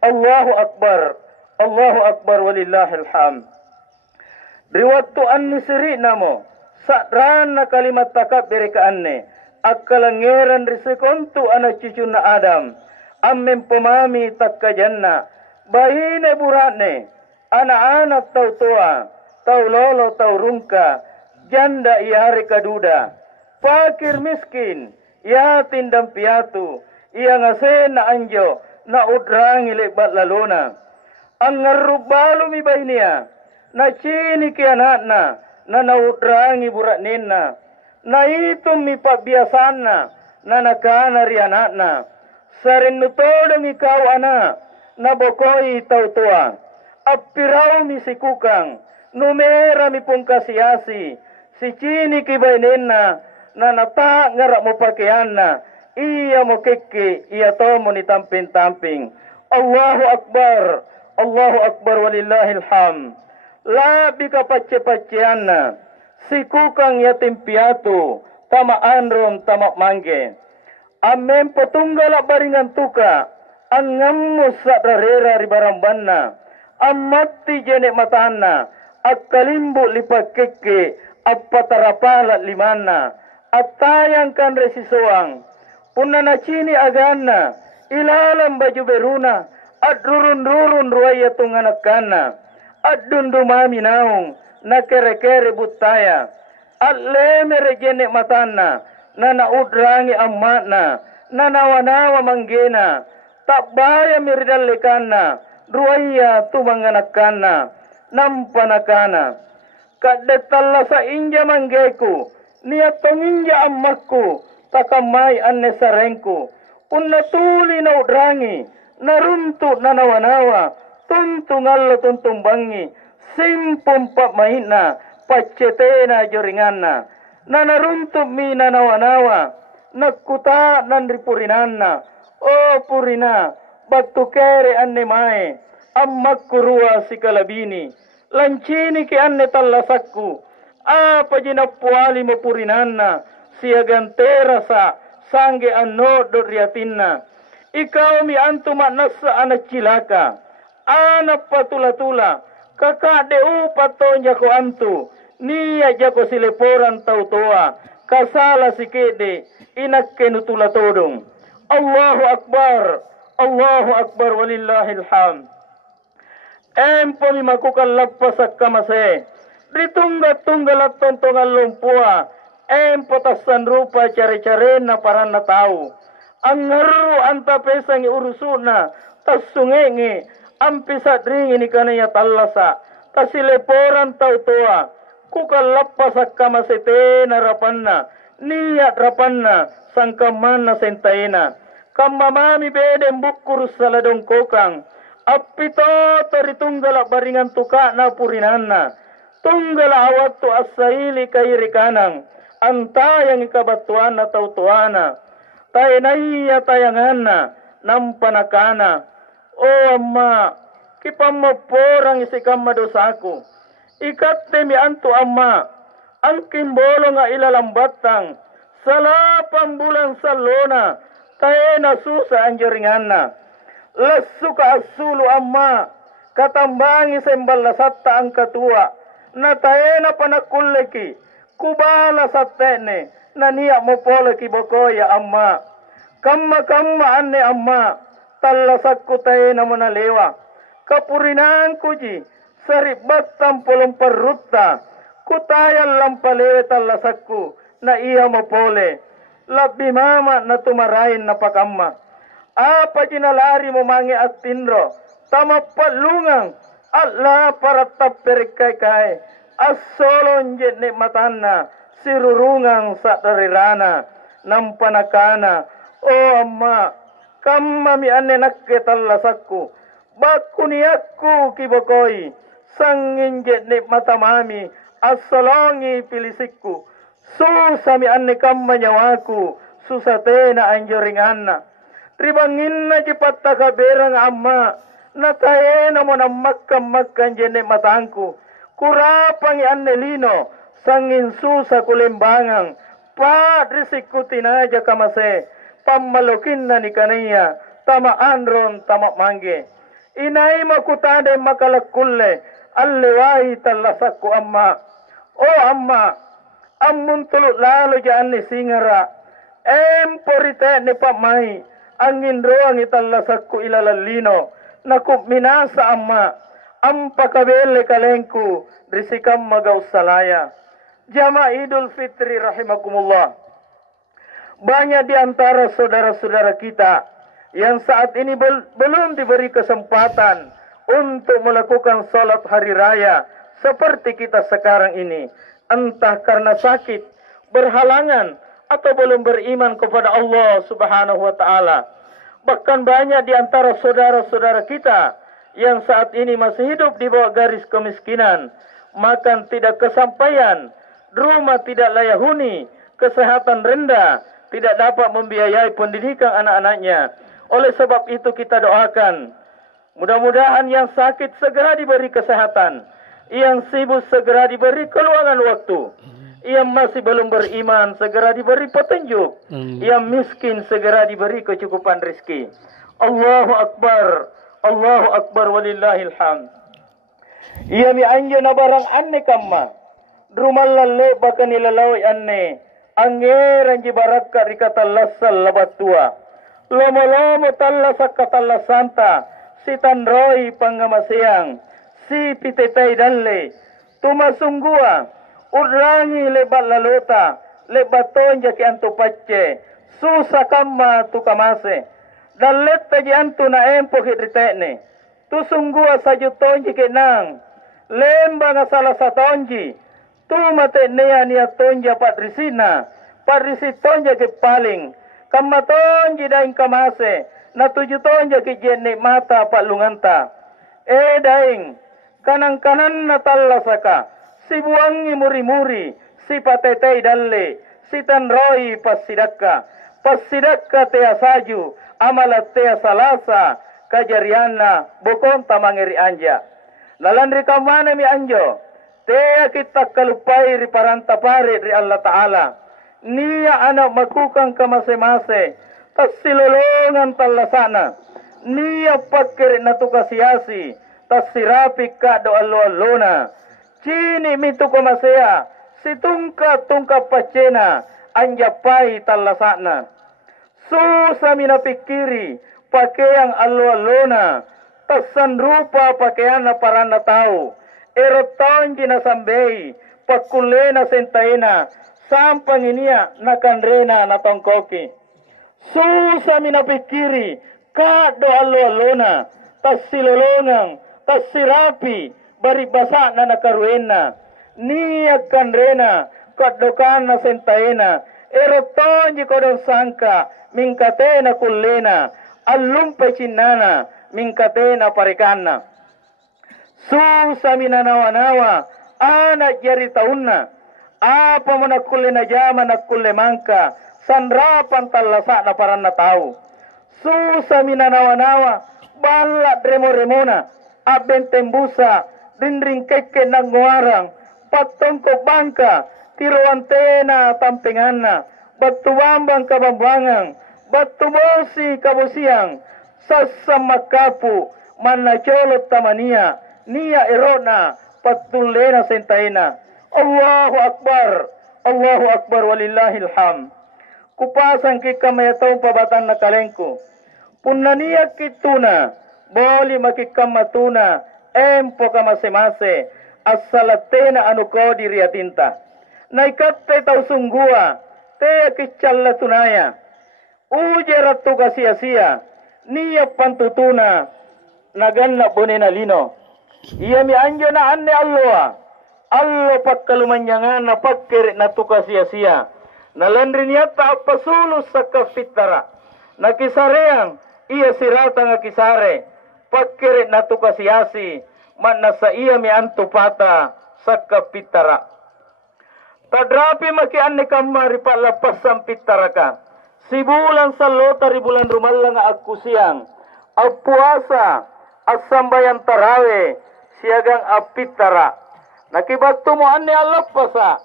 Allahu Akbar, Allahu Akbar walillahil hamd. Riwattu anni siri namo, sakrana kalimat takabir ka anne, akalangeran risikontu anak cucu na Adam, amin pemami takka janna, bahine burane, anak-anak tau tua, tau lolo tau rungka, janda ihari kaduda, fakir miskin, yatim dan piatu, ia ngasen na anjo, na udrangi lebat lalona, ang ngarubalu mi bainia, na chini ki anakna, na naudrangi burak nina, na itu mi pabiasana, na nakana ri anakna, sarinutodong ikaw anak, na bokoi tau tua, apirau mi sikukang, numera mi pungkasiasi, si chini ki bainina, na nata ngarak mo pakiana, iya mo kiki, iya tomo ni tamping-tamping. Allahu Akbar, Allahu Akbar walillahil hamd. Labi ka pacce-pacceanna, sikukang yatim piatu, tama anron tama mangge. Amen potunggalak baringan tuka, ang ngammus sa darera ribarambanna, amati jenek matana, at kalimbu lipat keke, at patarapalat limana, at tayang kan resisuang, punana chini agana, ilalam baju beruna, at rurun-rurun ruaya tunganak kana, at dundumami naung, na kere-kere butaya, at lemere jenek matana, na naudrangi ammatna, na nawa-nawa manggena, takbaya miridallikana, ruaya tumanganak kana, nampanakana, kadetalla sa inja manggeku, niat penginja ammakku, takamai anne sarengku, unna tuli na udrangi, naruntu na nawa-nawa, tuntung alla tuntung bangi, simpum pak mahina, pacetena joringanna, na naruntu mi na nawa-nawa, nakuta nan ripurinanna, o purina, batu kere anne mae, ammakku rua si kalabini, lancini ki anne tallasakku, apa jinappuali mo purinanna, siagantera sa, sangge anno doriatinna, ikaw mi antuma nasa anak cilaka, anak patula-tula, kakade upaton jako antu, niya jako sileporan tau toa, kasala sikede, inak kenutula todong. Allahu Akbar, Allahu Akbar walillahil hamd. Empo mi makukan lapasak kamase, ditunggat-tunggal at tontongan lumpua, empo tasan rupa cari-cari na parang na tao. Ang ngaru anta pesang urusuna, tas sungengi, ang pisat ringi ni kanaya talasa, tas sileporan tau toa, kukan lapasak kamasete na rapanna, niat rapanna, sangkamana sentaina, kamamami bedem bukur saladong kokang, apito taritunggal baringan tuka na purinanna, tunggal awat tu asaili kairi kanang, antayang ikabatuan na tautuana, tayanaya tayanganna, nampanakana, o amma, kipamaporang isikam madosaku, ikatte mi antu amma, ang kimbolo nga ilalambatang, salapang bulan salona, tayo na susa ang jaringanna. Lasu ka asulu amma, katambangi sa imbalasatta ang katua, na tayo na panakuleki, kubala sa tene, na niya mo poleki bokoya amma. Kamma anne amma, talasak ko tayo na manalewa. Kapurinaan ko ji, saribatan pulong parutta, kutayan lampalewe talasak ko, na iya mo pole. Labi mama na tumarain na pakamma. Apa jinalari mo mangi at tinro, tama palungang, ala para taperikay-kay, asolon jet ni matana, sirurungang sa darirana, nampanakana, o amma, kamma mi ane nakketallasakku, bakuniakku kibokoy, sangin jet ni matamami, asolongi pilisikku, susami ane kamma nyawaku, susatena anjoringanna, ribangin na cipatta kaberang amma, na tayo na mo na makkan jene matangku, kurapang ane lino, sangin susa kulembangang, padrisikku tinaja kamase, pamalokin na ni kanaya, tama anron tama mangge. Inai makutade makalakulle allewai tallasakku amma. Oh amma, ammun tuluk lalu jangan singara. Emporite ne pamai angin roang itallasakku ilalalino. Nakup minasa amma. Ampakabele kalengku risikam magaw salaya. Jamaah Idul Fitri rahimakumullah. Banyak di antara saudara-saudara kita yang saat ini belum diberi kesempatan untuk melakukan salat hari raya seperti kita sekarang ini. Entah karena sakit, berhalangan, atau belum beriman kepada Allah Subhanahu wa Ta'ala. Bahkan banyak di antara saudara-saudara kita yang saat ini masih hidup di bawah garis kemiskinan, makan tidak kesampaian, rumah tidak layak huni, kesehatan rendah, tidak dapat membiayai pendidikan anak-anaknya. Oleh sebab itu kita doakan, mudah-mudahan yang sakit segera diberi kesehatan, yang sibuk segera diberi keluangan waktu, yang masih belum beriman segera diberi petunjuk, yang miskin segera diberi kecukupan rezeki. Allahu Akbar. Allahu Akbar walillahil hamd. Ia mi anje na barang anne kamma. Drumallalle bakan ilalawai anne. Angeran ji barakka rikata lassal labatua. Lomo-lomo tallasa katalla santa. Sitan roi pangamaseyang. Si pitetai dalle. Tumasunggua. Udrangi lebat lalota. Lebat tonja ki antu pacce. Susa kamma tukamase. Dalet taji antu na empo hidritene. Tu sunggua saju tonji ke nang. Lemba nga salah satonji. Tu mate nea nia tonja patrisina. Patrisi tonja ke paling. Kama tonji daing kamase. Na tuju tonja ke jene mata palunganta. Daing. Kanang-kanan na tallasaka. Si buangi muri-muri. Si patetei dalle. Si tanroi pasidakka. Pasidakka tea saju. Amalat tea salasa kajariana bukon tamangeri anja. Lalandri kamane mi anjo. Tea kita kalupai ri paranta pare ri Allah Ta'ala. Nia anak makukang kamase-mase. Tas silolongan talasana. Nia pakir na tukasiasi. Tas sirapi ka do allo-allona. Cini mitu komasea. Situngka-tungka pacena. Anjapai talasana. Susah mina pikiri pakaian allo-allona, tasan rupa pakaian na parana tau, eroton jina sambei, pakulena sentaina, sampang inia na kandrena na tongkoki. Susah mina pikiri kado allo-allona, tas silolongang, tas sirapi, bari basa na nakaruena, niya kandrena, kadokan na sentaina, eroton jikodong sangka, mingkatena kullena, allumpai cinnana, mingkatena parikana. Susah minanawa-nawa, anak jari taunna, apa mana kullena jama nak kulle mangka, sanrapan talasa na paranna tahu. Susah minanawa-nawa, balak remo-remona, aben tembusa, dindring keke nang nguarang, patongko bangka, tiruantena tampingana, batu bambang kabambangang, batu bosi kabusiang, sasam makapu, mana colot tamania, nia erona, patulena sentaina. Allahu Akbar walillahil ham. Kupasan ki kamayatong pabatan na kalengko. Punaniya kituna, boli makikamatuna, empo kamase-mase, asalatena anu ko diriatinta. Naikatte tau sunggua, tea kicalla tunaya. Ujerat tu kasia-sia, niya pantutuna, naganna bonena lino. Iya mi anjo na anne alloa. Allo pakkalumanyangan na pakkere na tu kasia-sia. Nalandri niyata apa sulus sa kafitara. Nakisareang, iya sirata nga kisare. Pakkere na tu kasiasi, man sa iya mi antupata sa kapitara. Tadrapi maki anne kamari palapas sampitara ka. Si bulan salota ri bulan rumalang aku siang. Apuasa asambayan tarawe siagang apitara. Nakibatu mo anne alapasa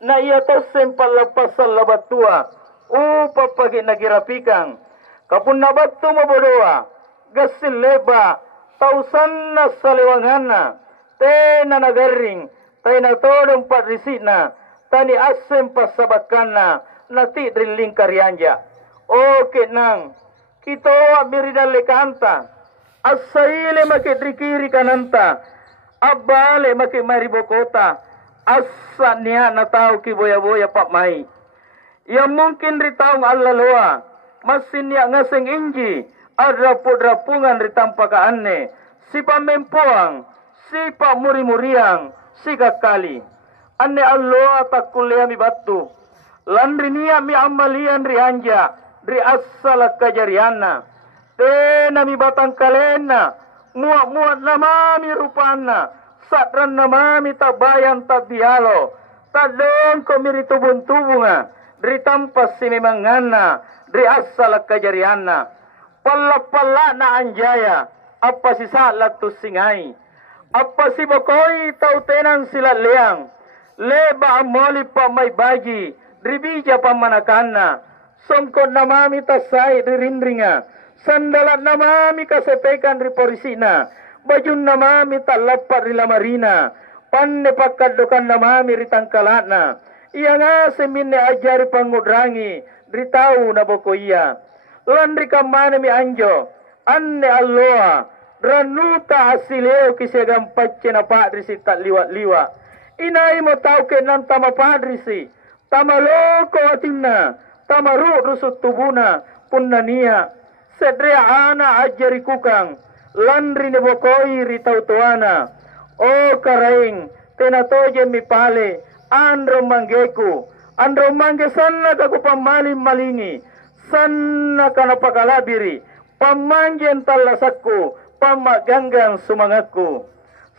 na iya tasem palapasan labatua. Upa pagi nagirapikang. Kapun nabatu mo bodoa. Gasil leba tausan na saliwangan tena nagaring, tena todong patrisina, tani asem pasabatkan na ti drilling karyanja. Oke nang, kito miridale kanta, asaile makidrikiri kananta, abale makimaribokota, asa niya na tao kiboya-boya pak mai. Ya mungkin ritaong allaloa, masin niya ngaseng inji, adrapod-rapungan ritampakaanne, si pamempoang, si pamuri-muriang, si kakali. Anne alloa takkulia mi batu, landri niya mi amalian rianja, ri assalak kajariana, tena mi batang kalena, muat-muat namami rupana, satran namami tabayan tabialo, tadon ko miritubun-tubunga, ri tampas si memangana, ri assalak kajariana, pala-pala na anjaya, apa si salat tu singai, apa si bokoi tau tenan sila leang, leba amoli pa may baji, ribija pa manakana, songkot namami tasay ririndringa, sandalat namami kasepekan riporisina, bajun namami talapat rilamarina, panne pakadokan namami ritangkalatna, iya nga seminne ajari pangudrangi, ritau na bokoia, landri kamane mi anjo, anne alloa, ranuta asileo kisegam pacce na padri si tak liwat-liwa. Inai mo tau ke nan tama padri si, tama loko atinna, tama rusut tubuna, punna niya, sedrea ana ajari kukang, landri ne bokoi ritau tuana, o karaing, tenatoje mi pale, andro manggeku, andro mangge sanna kaku pamalim malingi, sanna kana pakalabiri, pamanjen talasakku, pamaganggang sumangaku.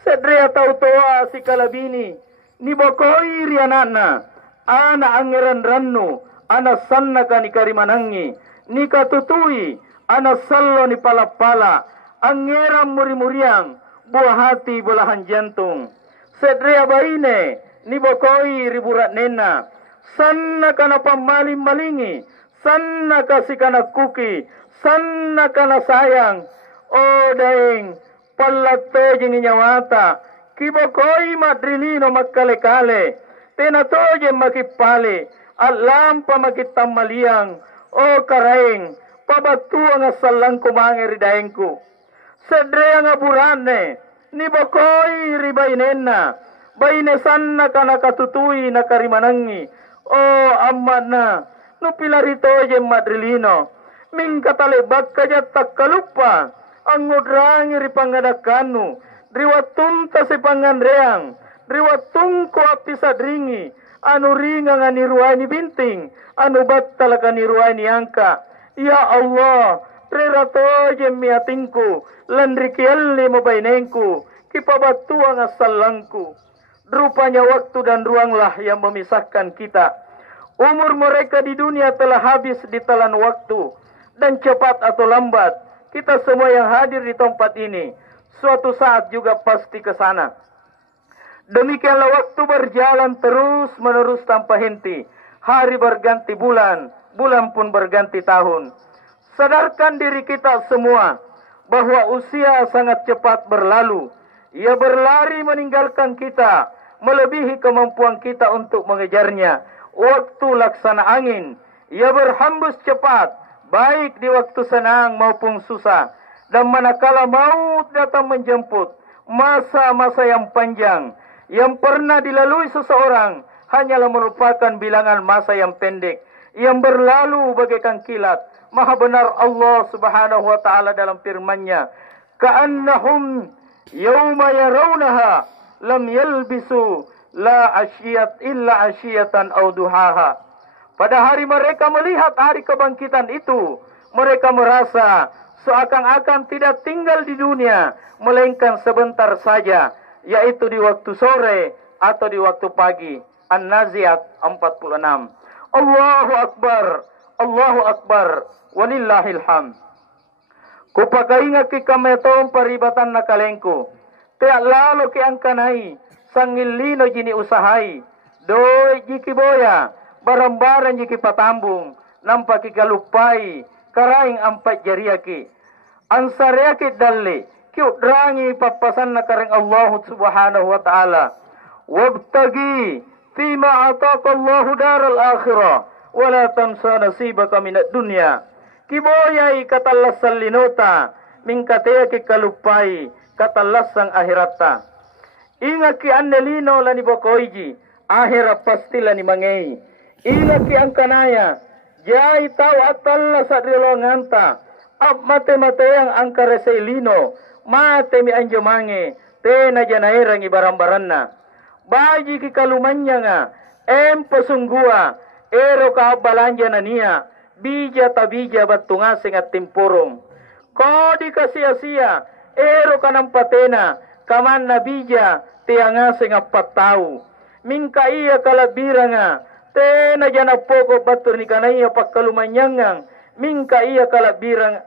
Sedrea tau toa si kalabini, ni bokoi rianana, ana angeran rannu, ana sanna kani karimanangi, ni katutui, ana sallo ni palapala, angeran muri-muriang, buah hati belahan jantung. Sedrea baine, ni bokoi riburat nena, sanna kana pamalim malingi, sanna kasih kana kuki, sanna kana sayang, o daing, palato jeng nyawata, kibokoi madrilino makale-kale, tenatoje makipale, alampa makitamaliang, o karaing, pabatuang asalang kumangir daengku. Sedrea nga burane, ni bokoi ribainena, baine sanna kana katutui na karimanangi, o amat na, nupilaritoje madrilino, mingkatalebak kajat tak kalupa, ang ngudrangi ripangadakanu, riwatunta si panganreang, riwatungko api sadringi, anu ringa nga niruay ni binting, anu batal ka niruay ni angka. Ya Allah, reratoje miatingku, landri kialli mo bainengku, kipabatuang asalangku. Rupanya waktu dan ruanglah yang memisahkan kita. Umur mereka di dunia telah habis di telan waktu, dan cepat atau lambat, kita semua yang hadir di tempat ini, suatu saat juga pasti ke sana. Demikianlah waktu berjalan terus-menerus tanpa henti. Hari berganti bulan, bulan pun berganti tahun. Sadarkan diri kita semua bahwa usia sangat cepat berlalu. Ia berlari meninggalkan kita, melebihi kemampuan kita untuk mengejarnya. Waktu laksana angin, ia berhembus cepat, baik di waktu senang maupun susah. Dan manakala maut datang menjemput, masa-masa yang panjang yang pernah dilalui seseorang hanyalah merupakan bilangan masa yang pendek, yang berlalu bagaikan kilat. Maha benar Allah Subhanahu wa taala dalam firman-Nya, ka'annahum yauma yarawnaha lam yalbisu la asyiyat illa asyiyatan aw duhaha. Pada hari mereka melihat hari kebangkitan itu, mereka merasa seakan-akan tidak tinggal di dunia, melainkan sebentar saja, yaitu di waktu sore atau di waktu pagi. An-Nazi'at 46. Allahu Akbar, Allahu Akbar, walillahil hamd. Kupakainga ki kametong paribatan na kalengko, tiak lalo ki angkanai, sangilino jini usahai, doi jiki boya, barang-barang jiki patambung, nampak ki galupai, karaing ampat jariaki. Ansariaki dalle, kiudrangi papasan na kareng Allah subhanahu wa ta'ala. Wabtagi fima ataka Allahu daral akhirah wala tansa nasibaka minad dunya. Kiboyay katalasang linota mingkatea kikalupai katalasang ahirata. Inga ki annelino lani bokoiji ahira pasti lani mangei. Inga ki angkanaya jai tau atalla sa rilonganta. Ab mate-mate yang angkara selino mate mi anjo mange tena janairang ibarambaranna. Baji ki kalumanya nga empo sunggua ero ka balanja na niya bija tabija batunga singat timpurong. Kodi kasia-sia ero ka ng patena kaman na bija tianga singat patau. Mingka iya kalabira nga tena jana poko batur ni kanaya pagkalumanyangang. Mingka iya kalabira nga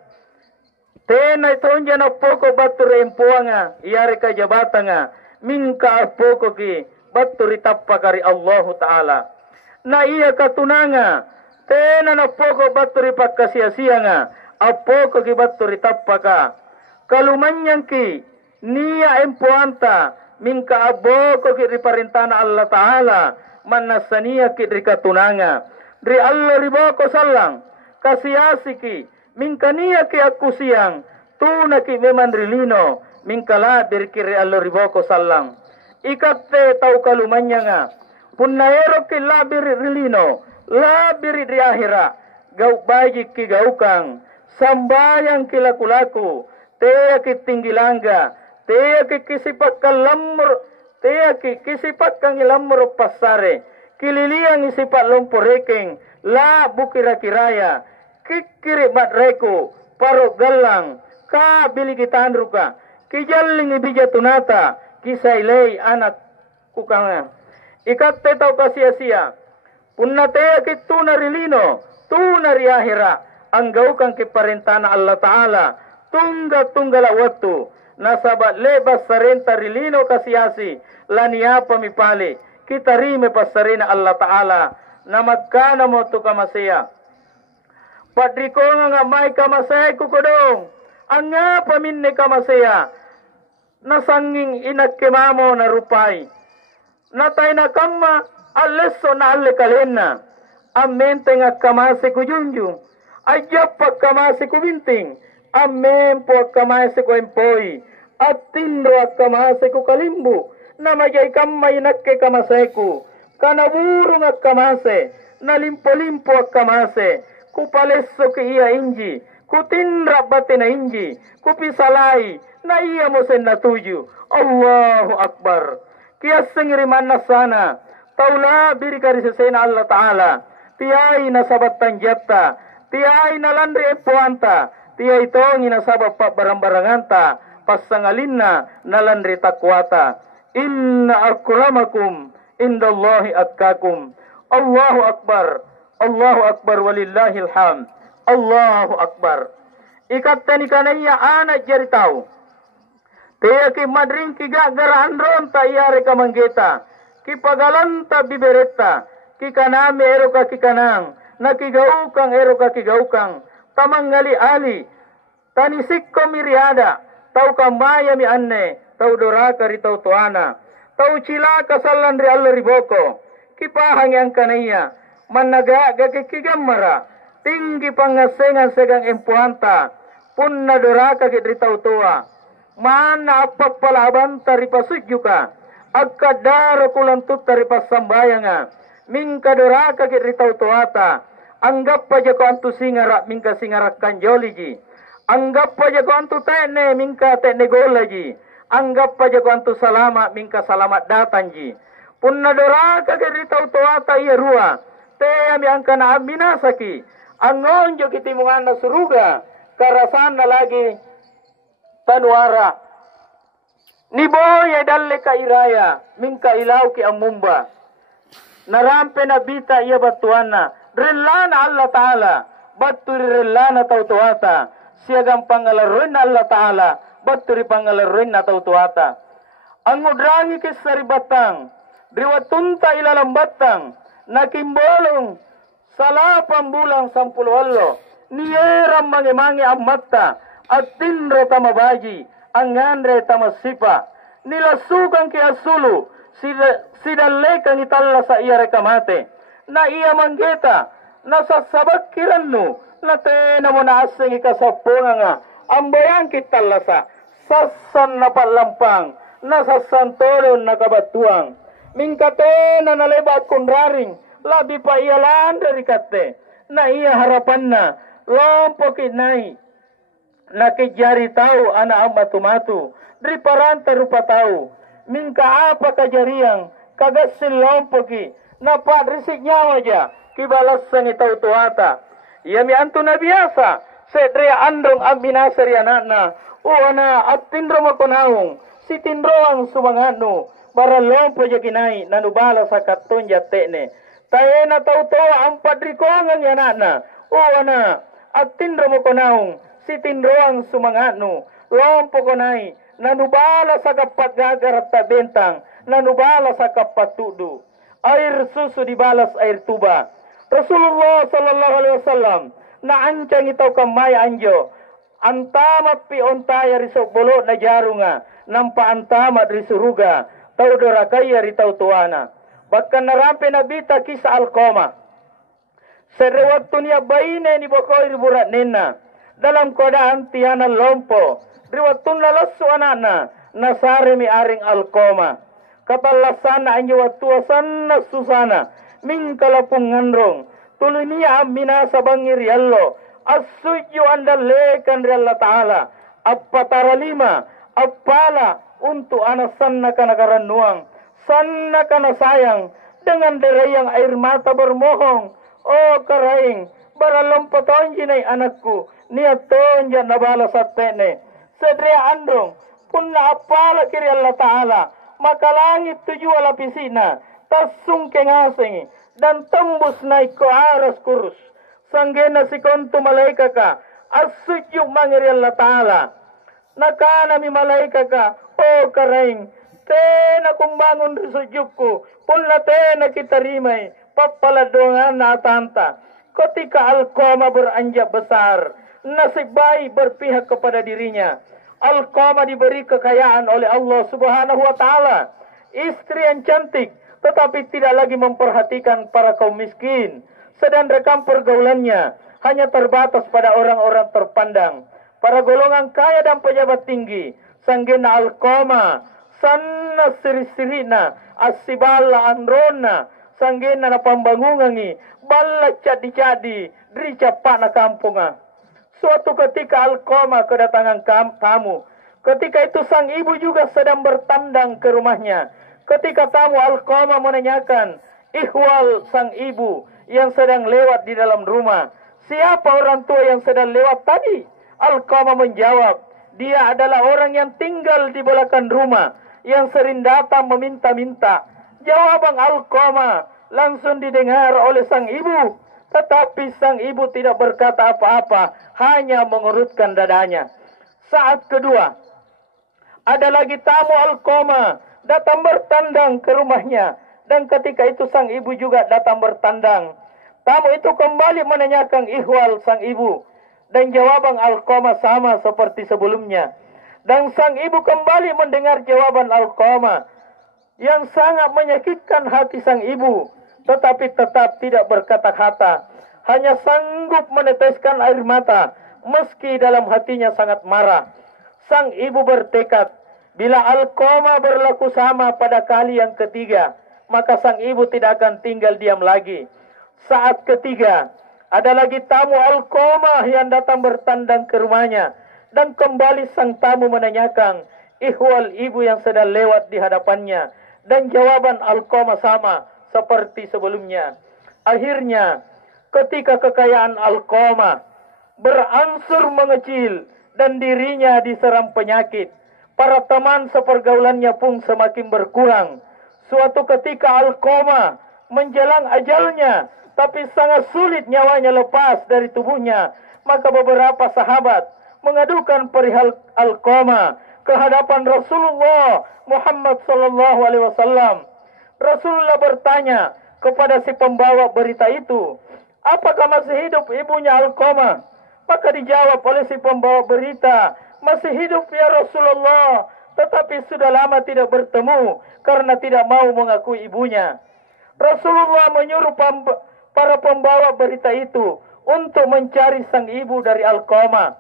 tena iton jana poko batur empuanga iyari ka jabata nga. Mingka poko ki batur itappa kari Allah Ta'ala. Na iya katunanga tena na poko baturi pagkasia-sia nga apoko ki baturi tappaka kalumanyang ki niya empuanta mingka aboko ki riparintana Allah Ta'ala manasaniya ki rikatunanga ri Allah riboko sallang kasiasi ki mingka niya ki aku siang tuna ki meman rilino mingka labir ki ri Allah riboko sallang ikatte tau kalumanya nga punnaero ki labir rilino labiri di akhira gau bayi ki gaukang sambayang kilaku-laku tea ki tinggilangga tea ki kisipat kalamur tea ki kisipat kang ilamur pasare kililiang isipat lomporekeng la bukira kiraya kikiri matreku paro galang ka bili kitandruka kijalling ibija tunata kisailei anak kukanga ikat tetau kasia-sia punna tea ki tuna rilino, tuna riahira, anggau kang kiparintana Allah Ta'ala, tungga-tunggala watu, nasabat lebas sarenta rilino kasiasi, laniapa mipali, kita rime pasarina Allah Ta'ala, na magkana mo to kamasaya. Padriko nga may kamasaya kukodong, ang nga paminne kamasaya, nasanging inagkimamo na rupay, natay na kama, alesso na alle kalena amente nga kamase ko junjung ajap pagkamase ko binting amen po kamase ko empoy at tindro at kamase ko kalimbu na majay kamay nakke kamase ko kanaburong at kamase na limpo-limpo at kamase ku palesso ki iya inji ku tindra bate na inji ku pisalay na iya mo sen natuju Allahu Akbar kiyaseng riman na sana taula biri kari sesena Allah Ta'ala tiai na sabat tanjata tiai na landri epuanta tiai tongi na sabat pa barang-baranganta pasangalinna na landri takwata inna akramakum indallahi atkakum Allahu Akbar walillahil hamd Allahu Akbar ikat tani kanaya anak jari tau tiai ki madring kiga garaan ronta iyare kamanggeta kipagalanta biberetta kikaname ero ka kikanang nakigaukang ero ka kigaukang tamangali ali tanisikko miriada tau kambaya mi anne tau doraka ri tau tuana tau cilaka sallan ri Allah riboko kipahang yang kanaya managa gakikigamara tinggi pangasengan segang empuanta punna doraka ki ri tau tua mana apa palabanta ri pasujjuka agkadaro kulang tutari pasambayanga mingka doraka ki ritau tuata anggap paja ko antu singara mingka singara kanjoliji anggap paja ko antu tene mingka tene golaji anggap paja ko antu salama mingka salamat datanji punna doraka ki ritau tuata iya rua te ami angkana abinasaki angonjo kitimungan na suruga karasana lagi tanuara ni boye dalle ka iraya mingka ilaw ki amumba narampe na bita iya batuana relana Allah Ta'ala baturi relana tautuata siagang pangalaruin Allah Ta'ala baturi pangalaruin na tautuata ang udrangi kisari batang driwatunta ilalang batang nakimbolong salapang bulang 10 niyeram mange-mange amatta at tinro tamabaji angandre tamasipa nilasukan ki asulu sidallekan italla sa iya rekamate na iya manggeta na sasabakiran no na tena mo na asing ikasapunga nga ambayang kitallasa sasan na palampang na sasantolon na kabatuang mingkate na nalebat kunraring labi pa iyalan dari kate na iya harapan na lompo kinay nakijari tau ana ang matumatu dari paranta rupa tau mingka apa kajariang kagasin lompo ki napat risik nyawa ja kibalasan itau tuata yami antu na biasa sedrea andong ambinasari anakna uana at tindro makunaung si tindroang sumangano para lompo ja kinay nanubala sa katon jatene tayo na tautoa ang padrikongan yan na. Uwana, at tindro mo ko naong, si tindro ang sumangano, lompo ko na'y, nanubala sa kapagagarat ta bentang, nanubala sa kapatudo. Air susu di balas air tuba. Rasulullah sallallahu alaihi wasallam, na ancang itaw kamay anjo, antama pion tayo risok bolo na jarunga, nampa antama risuruga, tau dorakaya ritaw tuana. Bahkan narape nabita kisah Alqamah. Serewaktu niya baine ni bokoy burat nena. Dalam keadaan tiana lompo. Riwatun lalasu anana. Nasari mi aring Alqamah. Katalasana anyo watuasan na susana. Mingkalapung ngandrong. Tuloy niya amina sa bangir yallo. Asudyo andalekan ri Allah Ta'ala. Appatara lima. Appala. Untuk anasan na kanakarannuang. Sana kana sayang dengan derayang air mata bermohong. Oh karaing, baralompaton jinay anakku. Niaton jan nabala sa tene. Sedrea andong, kung naapala kiri Allah Ta'ala. Maka langit tuju ala pisina. Tasung kengasing. Dan tembus naik ko aras kurus. Sanggena si kontu malaika ka. Asujuk mangiri Allah Ta'ala. Nakana mi malaika ka. Oh karaing. Tena kumbangon risujukku, pula tena kita rimai, papaladongan na tanta. Ketika Alqamah beranjak besar, nasib baik berpihak kepada dirinya. Alqamah diberi kekayaan oleh Allah Subhanahu wa Ta'ala. Istri yang cantik, tetapi tidak lagi memperhatikan para kaum miskin. Sedang rekam pergaulannya hanya terbatas pada orang-orang terpandang. Para golongan kaya dan pejabat tinggi, sanggena Alqamah. Sana siri-sirina asibala androna sanggena na pambangungangi bala cadi-cadi diri capak na kampunga. Suatu ketika Alqamah kedatangan tamu. Ketika itu sang ibu juga sedang bertandang ke rumahnya. Ketika tamu Alqamah menanyakan ihwal sang ibu yang sedang lewat di dalam rumah. Siapa orang tua yang sedang lewat tadi? Alqamah menjawab, dia adalah orang yang tinggal di belakang rumah. Yang sering datang meminta-minta. Jawaban Alqamah langsung didengar oleh sang ibu. Tetapi sang ibu tidak berkata apa-apa. Hanya mengurutkan dadanya. Saat kedua. Ada lagi tamu Alqamah. Datang bertandang ke rumahnya. Dan ketika itu sang ibu juga datang bertandang. Tamu itu kembali menanyakan ihwal sang ibu. Dan jawaban Alqamah sama seperti sebelumnya. Dan sang ibu kembali mendengar jawaban Alqamah yang sangat menyakitkan hati sang ibu, tetapi tetap tidak berkata-kata, hanya sanggup meneteskan air mata, meski dalam hatinya sangat marah. Sang ibu bertekad, bila Alqamah berlaku sama pada kali yang ketiga, maka sang ibu tidak akan tinggal diam lagi. Saat ketiga, ada lagi tamu Alqamah yang datang bertandang ke rumahnya. Dan kembali sang tamu menanyakan ihwal ibu yang sedang lewat di hadapannya. Dan jawaban Alqamah sama seperti sebelumnya. Akhirnya ketika kekayaan Alqamah berangsur mengecil dan dirinya diserang penyakit, para teman sepergaulannya pun semakin berkurang. Suatu ketika Alqamah menjelang ajalnya, tapi sangat sulit nyawanya lepas dari tubuhnya. Maka beberapa sahabat mengadukan perihal Alqamah ke hadapan Rasulullah Muhammad sallallahu alaihi wasallam. Rasulullah bertanya kepada si pembawa berita itu, apakah masih hidup ibunya Alqamah? Maka dijawab oleh si pembawa berita, masih hidup ya Rasulullah, tetapi sudah lama tidak bertemu karena tidak mau mengakui ibunya. Rasulullah menyuruh para pembawa berita itu untuk mencari sang ibu dari Alqamah.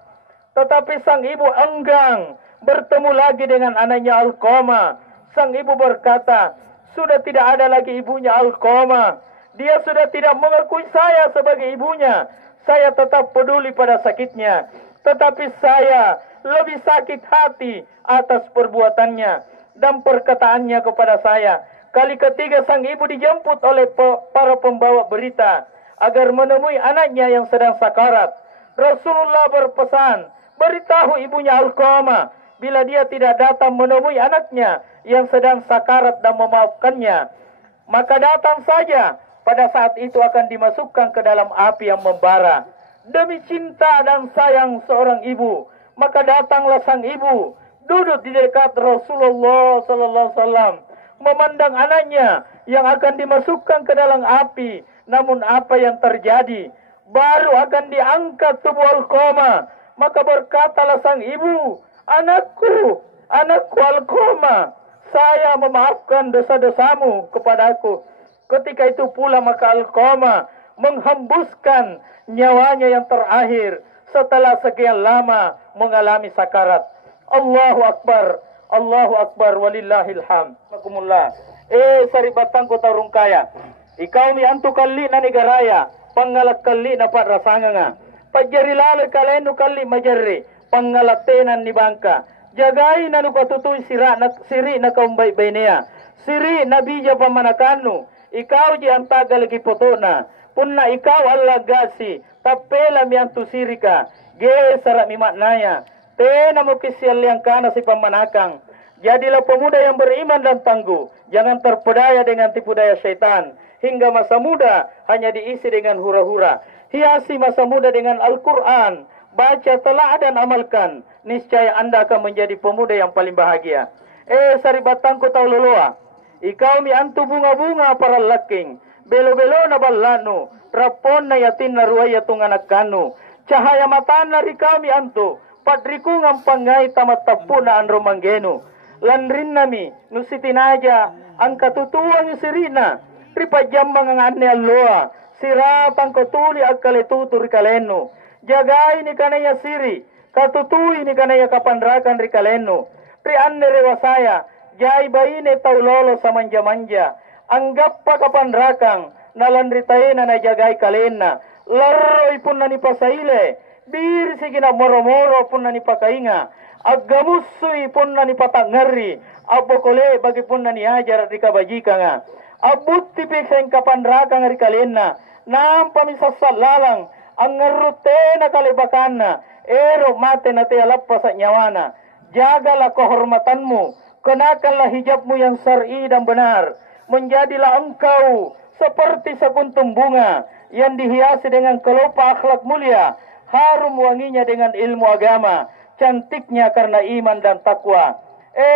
Tetapi sang ibu enggan bertemu lagi dengan anaknya Alqamah. Sang ibu berkata, sudah tidak ada lagi ibunya Alqamah. Dia sudah tidak mengakui saya sebagai ibunya. Saya tetap peduli pada sakitnya, tetapi saya lebih sakit hati atas perbuatannya dan perkataannya kepada saya. Kali ketiga sang ibu dijemput oleh para pembawa berita agar menemui anaknya yang sedang sakarat. Rasulullah berpesan, beritahu ibunya Alqamah bila dia tidak datang menemui anaknya yang sedang sakarat dan memaafkannya, maka datang saja. Pada saat itu akan dimasukkan ke dalam api yang membara. Demi cinta dan sayang seorang ibu, maka datanglah sang ibu, duduk di dekat Rasulullah sallallahu alaihi wasallam, memandang anaknya yang akan dimasukkan ke dalam api. Namun apa yang terjadi? Baru akan diangkat tubuh Alqamah, maka berkatalah sang ibu, anakku Alqamah, saya memaafkan dosa-dosamu kepadaku. Ketika itu pula maka Alqamah menghembuskan nyawanya yang terakhir setelah sekian lama mengalami sakarat. Allahu Akbar, walillahil hamd. Saribatang kota rungkaya. Ikaw mi antu kalli na nigaraya, pangalak kalli na padrasanga nga. Pajari lalo kaleno kalli majarri, pangalaktenan ni bangka. Jagay na nukatutoy siri na kaumbay-bay niya. Siri na bija pamanakano. Ikaw di ang tagal gipoto na. Punna ikaw alagasi. Tapela mi ang tusiri ka. Ge sarap mi maknaya. Tena mo kisyal yang kana si pamanakang. Jadilah pemuda yang beriman dan tangguh. Jangan terpedaya dengan tipu daya syaitan. Hingga masa muda hanya diisi dengan hura-hura. Hiasi masa muda dengan Al-Quran. Baca, telah dan amalkan. Niscaya anda akan menjadi pemuda yang paling bahagia. Saribatangku tau loloa. Ikaw mi antu bunga-bunga para laking. Belo-belo na balano. Rapon na yatin na ruwaya tung anak kanu. Cahaya mata na rikaw mi antu. Padriku ng pangay tamatapu na anro manggeno. Lanrin nami, nusitinaja, ang katutuwang sirina. Ripajambang ang ane aloa. Sirapang kotuli ag kaletutur kaleno. Jagay ni kanaya siri. Katutuwi ni kanaya kapandrakan rikaleno. Pri ane rewasaya. Jai baine taulolo sa manja-manja. Anggap pa kapanrakang. Nalanritay na najagay kalena. Laroy pun na ni pasaile. Bir sige na moro-moro pun na ni pakainga. Aggamusoy pun na ni patangari. Abokole bagi pun na ni hajar di kabajika nga. Abut tipik sa kapanrakang rikalena. Nampami sa salalang. Ang ngarute na kalibakan na. Ero mate na tialap pa sa nyawana. Jagalah kehormatanmu. Kenakanlah hijabmu yang syar'i dan benar. Menjadilah engkau seperti sekuntum bunga yang dihiasi dengan kelopa akhlak mulia. Harum wanginya dengan ilmu agama. Cantiknya karena iman dan takwa.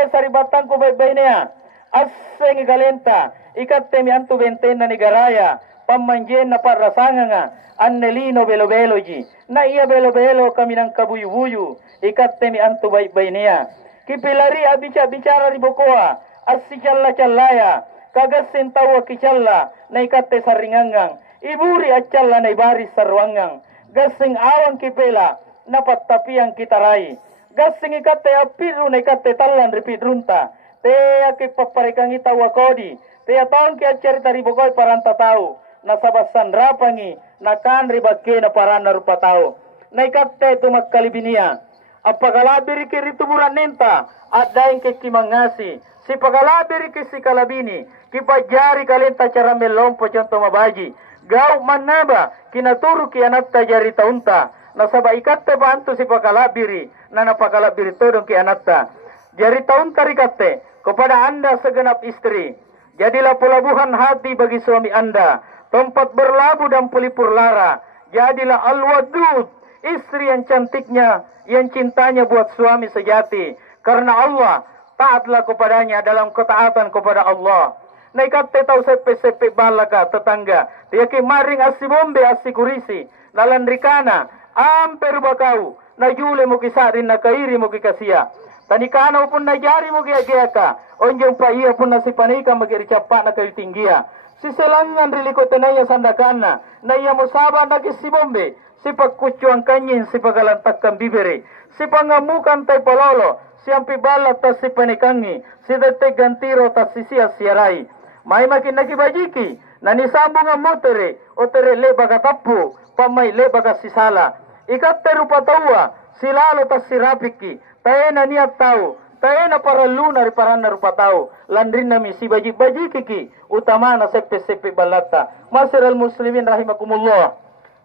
Saribatangku baik-baiknya. Aseng galenta. Ikat temi antu bentena negaraya. Pamanjen na parasanga nga. Annelino belo-belo ji. Na iya belo-belo kami ng kabuyu-buyu. Ikat temi antu baik-baiknya. Kipilari bicara di bokoa, asicalla callaya, kagasin tawa kicalla, na ikate saringangang, iburi acalla na ibari sarwangang, gasing awang kipela, napat tapiang kitaray, gasing ikate apiru na ikate talan ripidrunta, te akipaparikang itawa kodi, te atong ki acerita di bokoy paranta tao, nasabasan rapangi, nakan ribagke na parana rupa tao, na ikate tumakalibinia. Apagalabiri ki ritumuran nenta at daing ki kimangasi. Si pagalabiri ki si kalabini. Kipajari kalenta cara melompo contoh mabaji. Gau manaba kinaturu ki anak jari taunta. Nasaba ikatte bantu si pagalabiri. Nana pagalabiri todong ki anakta. Jari taunta rikatte kepada anda segenap istri. Jadilah pelabuhan hati bagi suami anda. Tempat berlabuh dan pelipur lara. Jadilah al-wadud. Istri yang cantiknya, yang cintanya buat suami sejati. Karena Allah, taatlah kepadanya dalam ketaatan kepada Allah. Naikat tahu sepe-sepe balaka tetangga. Tiaki maring asi bombe asi kurisi. Nalan rikana, amper bakau. na jule mo kisarin na kairi mo kikasia. Tanikana pun na jari mo ka. Onjong pa iya pun na si panika magiricapa na kayo tinggia. Si selangan riliko tenaya sandakana na iya mo saba na kisibombe. Si pagkutsyo ang kanyin si pagalantak kang bibiri. Si pangamukan tay palolo. Si ampibalat tas si panikangi. Si dete gantiro tas si siya siyaray. May makin nakibajiki. Na nisambong ang motere. O tere leba katapu. Pamay leba kasisala. Ikat teru patawa. Si lalo tas si rapiki. Tayo na niya tao. Tayo na para lunar para na rupatao. Landrin nami si bajik-bajik kiki. Utama na sepe-sepe balata. Masiral muslimin rahimakumullah.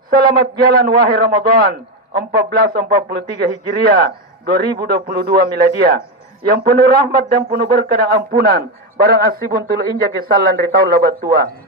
Selamat jalan wahai Ramadan. 1443 Hijriah 2022 Miladia. Yang penuh rahmat dan penuh berkah dan ampunan. Barang asibun tulu injak kesalan ritau labat tua.